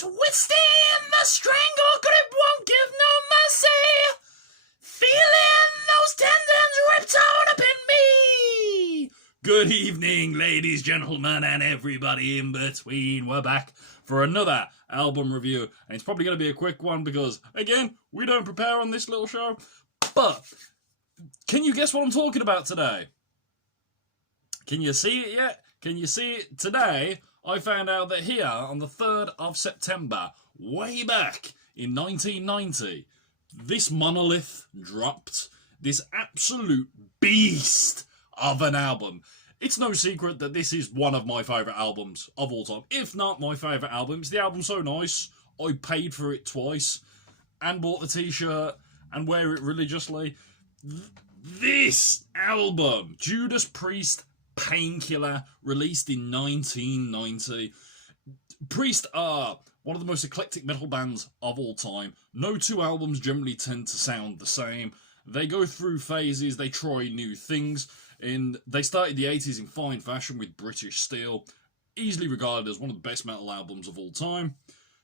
Twisting the strangle grip won't give no mercy. Feeling those tendons ripped out up in me. Good evening, ladies, gentlemen, and everybody in between. We're back for another album review, and it's probably going to be a quick one because, again, we don't prepare on this little show. But can you guess what I'm talking about today? Can you see it yet? Can you see it? Today, I found out that here, on the 3rd of September, way back in 1990, this monolith dropped. This absolute beast of an album. It's no secret that this is one of my favourite albums of all time. If not my favourite album. The album's so nice, I paid for it twice and bought the t-shirt and wear it religiously. This album, Judas Priest, Painkiller, released in 1990. Priest are one of the most eclectic metal bands of all time. No two albums generally tend to sound the same. They go through phases, they try new things. They started the 80s in fine fashion with British Steel, easily regarded as one of the best metal albums of all time.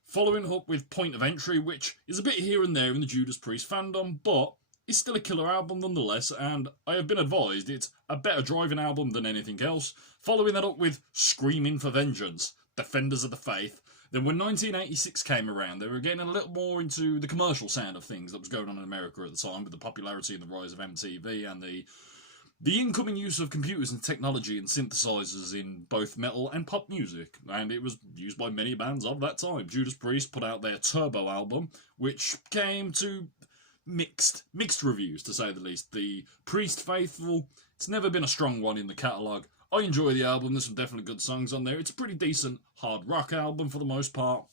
Following up with Point of Entry, which is a bit here and there in the Judas Priest fandom, but it's still a killer album nonetheless, and I have been advised it's a better driving album than anything else. Following that up with Screaming for Vengeance, Defenders of the Faith. Then when 1986 came around, they were getting a little more into the commercial sound of things that was going on in America at the time, with the popularity and the rise of MTV and the incoming use of computers and technology and synthesizers in both metal and pop music, and it was used by many bands of that time. Judas Priest put out their Turbo album, which came to mixed reviews, to say the least. The Priest faithful, it's never been a strong one in the catalogue. I enjoy the album, there's some definitely good songs on there. It's a pretty decent hard rock album for the most part.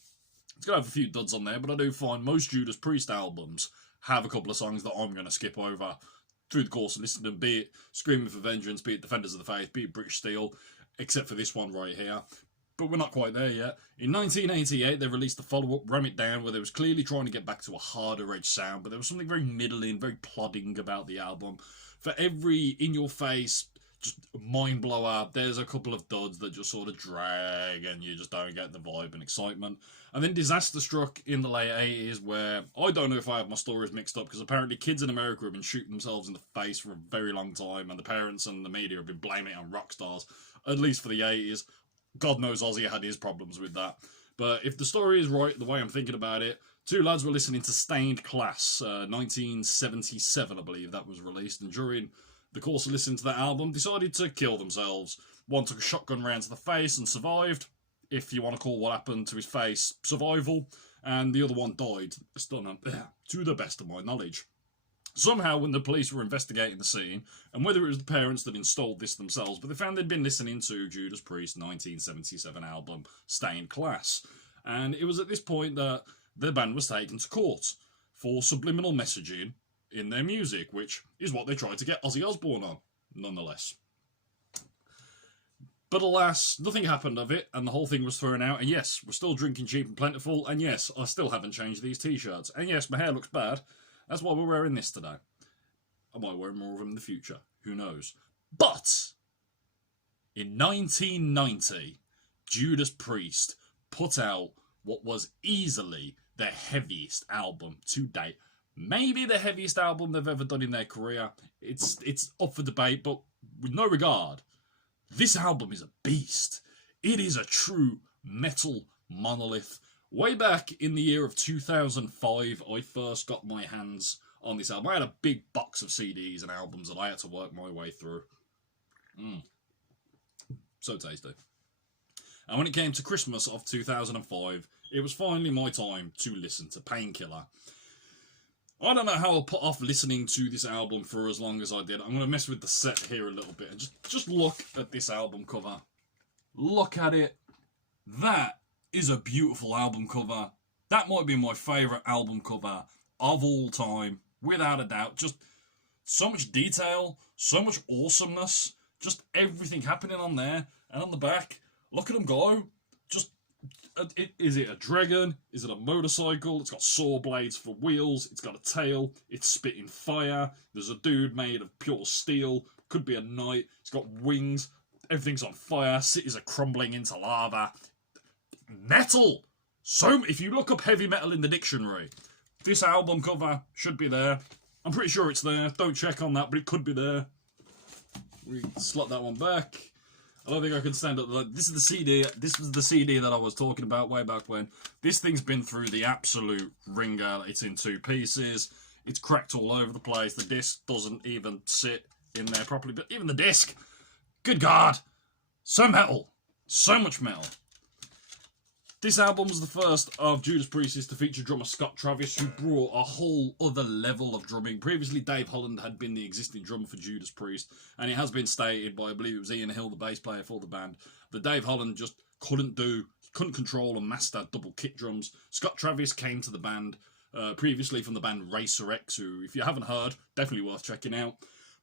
It's going to have a few duds on there, but I do find most Judas Priest albums have a couple of songs that I'm going to skip over through the course of listening to them, be it Screaming for Vengeance, be it Defenders of the Faith, be it British Steel, except for this one right here. But we're not quite there yet. In 1988, they released the follow-up, Ram It Down, where they was clearly trying to get back to a harder edge sound, but there was something very middling, very plodding about the album. For every in-your-face, just mind-blower, there's a couple of duds that just sort of drag, and you just don't get the vibe and excitement. And then Disaster struck in the late 80s, where I don't know if I have my stories mixed up, because apparently kids in America have been shooting themselves in the face for a very long time, and the parents and the media have been blaming it on rock stars, at least for the 80s. God knows Ozzy had his problems with that. But if the story is right, the way I'm thinking about it, two lads were listening to Stained Class, 1977, I believe that was released, and during the course of listening to that album, decided to kill themselves. One took a shotgun round to the face and survived, if you want to call what happened to his face survival, and the other one died, to the best of my knowledge. Somehow, when the police were investigating the scene, and whether it was the parents that installed this themselves, but they found they'd been listening to Judas Priest's 1977 album, Stained Class. And it was at this point that the band was taken to court for subliminal messaging in their music, which is what they tried to get Ozzy Osbourne on, nonetheless. But alas, nothing happened of it, and the whole thing was thrown out, and yes, we're still drinking cheap and plentiful, and yes, I still haven't changed these t-shirts, and yes, my hair looks bad. That's why we're wearing this today. I might wear more of them in the future. Who knows? But in 1990, Judas Priest put out what was easily their heaviest album to date. Maybe the heaviest album they've ever done in their career. It's up for debate, but with no regard, this album is a beast. It is a true metal monolith. Way back in the year of 2005, I first got my hands on this album. I had a big box of CDs and albums that I had to work my way through. So tasty. And when it came to Christmas of 2005, it was finally my time to listen to Painkiller. I don't know how I'll put off listening to this album for as long as I did. I'm going to mess with the set here a little bit and just look at this album cover. Look at it. That is a beautiful album cover. That might be my favourite album cover of all time, without a doubt. Just so much detail, so much awesomeness, just everything happening on there. And on the back, look at them go. Just, is it a dragon? Is it a motorcycle? It's got saw blades for wheels. It's got a tail. It's spitting fire. There's a dude made of pure steel. Could be a knight. It's got wings. Everything's on fire. Cities are crumbling into lava. Metal! So, if you look up heavy metal in the dictionary, this album cover should be there. I'm pretty sure it's there. Don't check on that, but it could be there. We slot that one back. I don't think I can stand up. This is the CD. This was the CD that I was talking about way back when. This thing's been through the absolute ringer. It's in 2 pieces. It's cracked all over the place. The disc doesn't even sit in there properly. But even the disc, good God, so metal, so much metal. This album was the first of Judas Priest to feature drummer Scott Travis, who brought a whole other level of drumming. Previously, Dave Holland had been the existing drummer for Judas Priest, and it has been stated by, I believe it was Ian Hill, the bass player for the band, that Dave Holland just couldn't control and master double kit drums. Scott Travis came to the band previously from the band Racer X, who, if you haven't heard, definitely worth checking out.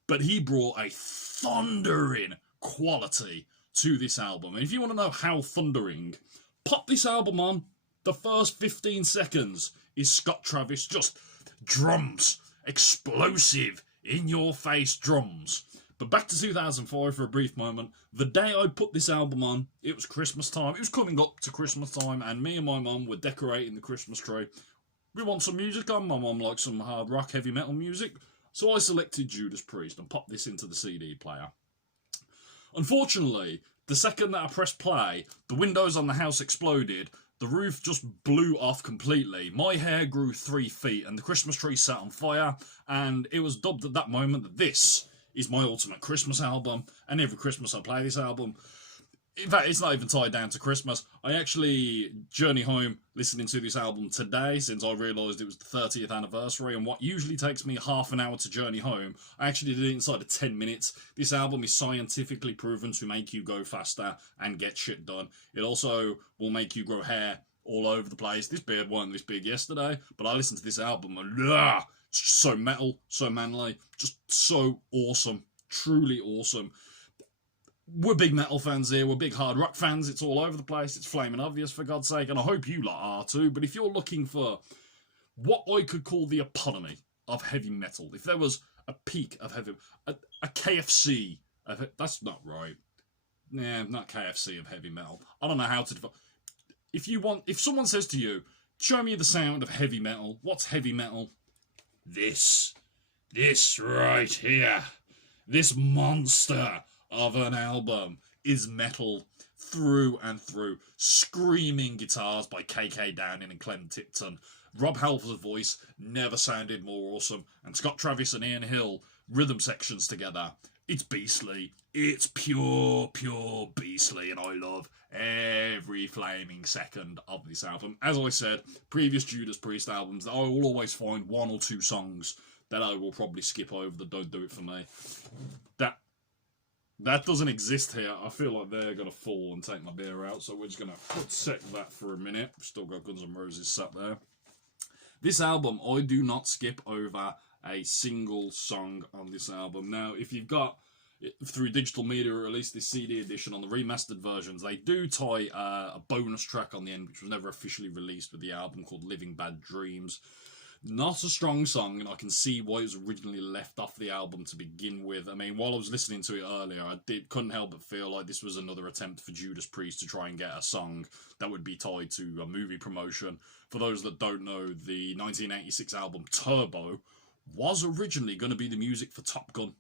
But he brought a thundering quality to this album. And if you want to know how thundering, pop this album on. The first 15 seconds is Scott Travis, just drums, explosive, in-your-face drums. But back to 2005 for a brief moment. The day I put this album on, it was Christmas time. It was coming up to Christmas time, and me and my mum were decorating the Christmas tree. We want some music on. My mum likes some hard rock, heavy metal music. So I selected Judas Priest and popped this into the CD player. Unfortunately, the second that I pressed play, the windows on the house exploded, the roof just blew off completely, my hair grew 3 feet, and the Christmas tree sat on fire, and it was dubbed at that moment that this is my ultimate Christmas album, and every Christmas I play this album. In fact, it's not even tied down to Christmas. I actually journey home listening to this album today, since I realised it was the 30th anniversary, and what usually takes me half an hour to journey home, I actually did it inside of 10 minutes. This album is scientifically proven to make you go faster and get shit done. It also will make you grow hair all over the place. This beard wasn't this big yesterday, but I listened to this album and it's just so metal, so manly, just so awesome, truly awesome. We're big metal fans here, we're big hard rock fans, it's all over the place, it's flaming obvious for God's sake, and I hope you lot are too, but if you're looking for what I could call the epitome of heavy metal, if there was a peak of heavy, a KFC of, that's not right, nah, not KFC of heavy metal, I don't know how to define, if someone says to you, show me the sound of heavy metal, what's heavy metal? This right here, this monster of an album is metal through and through. Screaming guitars by KK Downing and Clem Tipton. Rob Halford's voice never sounded more awesome. And Scott Travis and Ian Hill rhythm sections together. It's beastly. It's pure beastly. And I love every flaming second of this album. As I said, previous Judas Priest albums, I will always find 1 or 2 songs that I will probably skip over that don't do it for me. That doesn't exist here. I feel like they're going to fall and take my beer out, so we're just going to set that for a minute. We've still got Guns N' Roses sat there. This album, I do not skip over a single song on this album. Now, if you've got, through digital media, released this CD edition on the remastered versions, they do tie a bonus track on the end, which was never officially released with the album, called Living Bad Dreams. Not a strong song, and I can see why it was originally left off the album to begin with. I mean, while I was listening to it earlier, couldn't help but feel like this was another attempt for Judas Priest to try and get a song that would be tied to a movie promotion. For those that don't know, the 1986 album Turbo was originally going to be the music for Top Gun.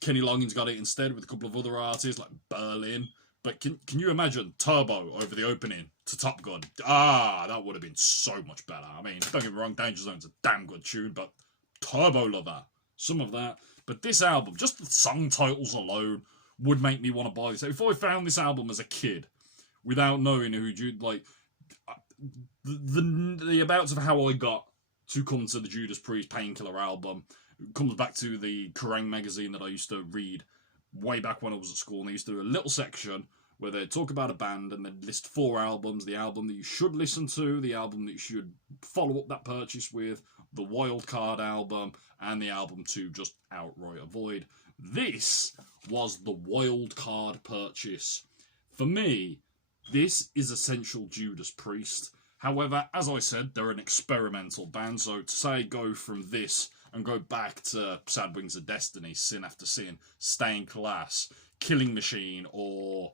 Kenny Loggins got it instead with a couple of other artists like Berlin. But can you imagine Turbo over the opening to Top Gun? That would have been so much better. I mean, don't get me wrong, Danger Zone's a damn good tune, but Turbo Lover, some of that. But this album, just the song titles alone, would make me want to buy this. If I found this album as a kid, without knowing who the abouts of how I got to come to the Judas Priest Painkiller album comes back to the Kerrang magazine that I used to read way back when I was at school, and they used to do a little section where they'd talk about a band and they'd list 4 albums, the album that you should listen to, the album that you should follow up that purchase with, the wild card album, and the album to just outright avoid. This was the wild card purchase. For me, this is essential Judas Priest. However, as I said, they're an experimental band, so to say go from this and go back to Sad Wings of Destiny, Sin After Sin, Stained Glass, Killing Machine, or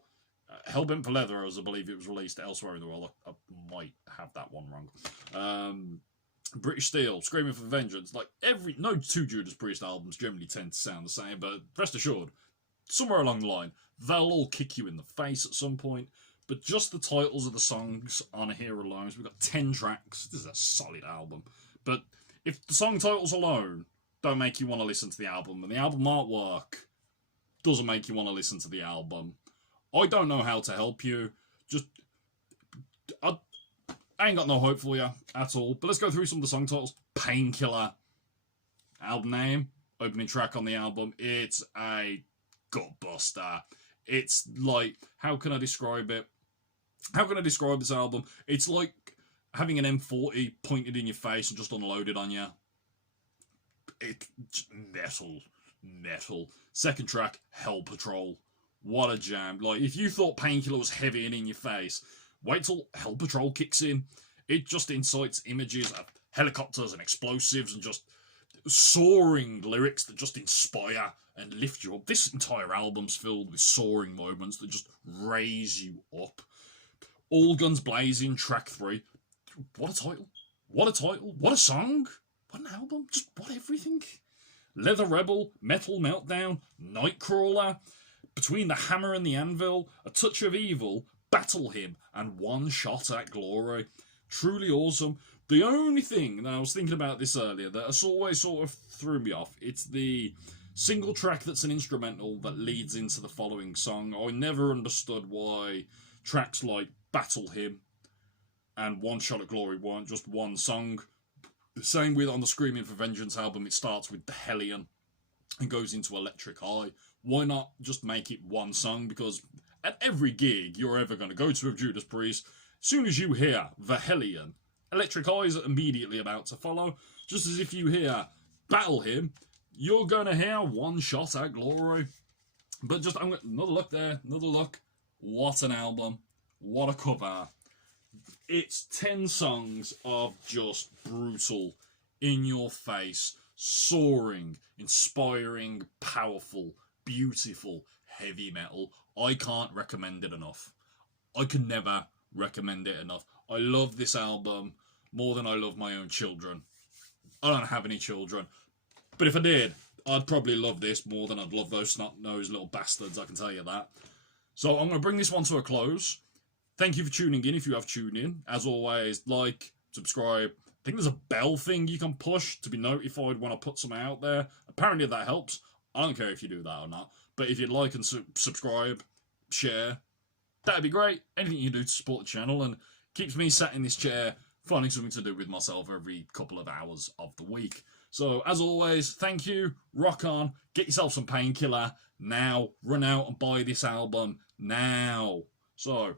Hellbent for Leather, as I believe it was released elsewhere in the world. I might have that one wrong. British Steel, Screaming for Vengeance. Like, no two Judas Priest albums generally tend to sound the same, but rest assured, somewhere along the line, they'll all kick you in the face at some point. But just the titles of the songs on here alone, so we've got 10 tracks. This is a solid album. But if the song titles alone don't make you want to listen to the album, and the album artwork doesn't make you want to listen to the album, I don't know how to help you. I ain't got no hope for you at all. But let's go through some of the song titles. Painkiller. Album name. Opening track on the album. It's a gutbuster. It's like, how can I describe it? How can I describe this album? It's like having an M40 pointed in your face and just unloaded on you. Metal. Second track, Hell Patrol. What a jam. Like, if you thought Painkiller was heavy and in your face, wait till Hell Patrol kicks in. It just incites images of helicopters and explosives and just soaring lyrics that just inspire and lift you up. This entire album's filled with soaring moments that just raise you up. All Guns Blazing, track 3. What a title. What a title. What a song. What an album. Just what everything. Leather Rebel, Metal Meltdown, Nightcrawler, Between the Hammer and the Anvil, A Touch of Evil, Battle Hymn, and One Shot at Glory. Truly awesome. The only thing, and I was thinking about this earlier, that has always sort of threw me off, it's the single track that's an instrumental that leads into the following song. I never understood why tracks like Battle Hymn and One Shot at Glory weren't just one song. Same with on the Screaming for Vengeance album, it starts with The Hellion and goes into Electric Eye. Why not just make it one song? Because at every gig you're ever going to go to with Judas Priest, as soon as you hear The Hellion, Electric Eye is immediately about to follow. Just as if you hear Battle Hymn, you're going to hear One Shot at Glory. But just, another look there, another look. What an album. What a cover. It's 10 songs of just brutal, in your face, soaring, inspiring, powerful, beautiful, heavy metal. I can't recommend it enough. I can never recommend it enough. I love this album more than I love my own children. I don't have any children, but if I did, I'd probably love this more than I'd love those snot-nosed little bastards, I can tell you that. So I'm going to bring this one to a close. Thank you for tuning in if you have tuned in. As always, like, subscribe. I think there's a bell thing you can push to be notified when I put something out there. Apparently that helps. I don't care if you do that or not. But if you'd like and subscribe, share, that'd be great. Anything you do to support the channel and keeps me sat in this chair finding something to do with myself every couple of hours of the week. So, as always, thank you. Rock on. Get yourself some Painkiller now. Run out and buy this album now. So,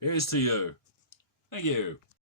here's to you. Thank you.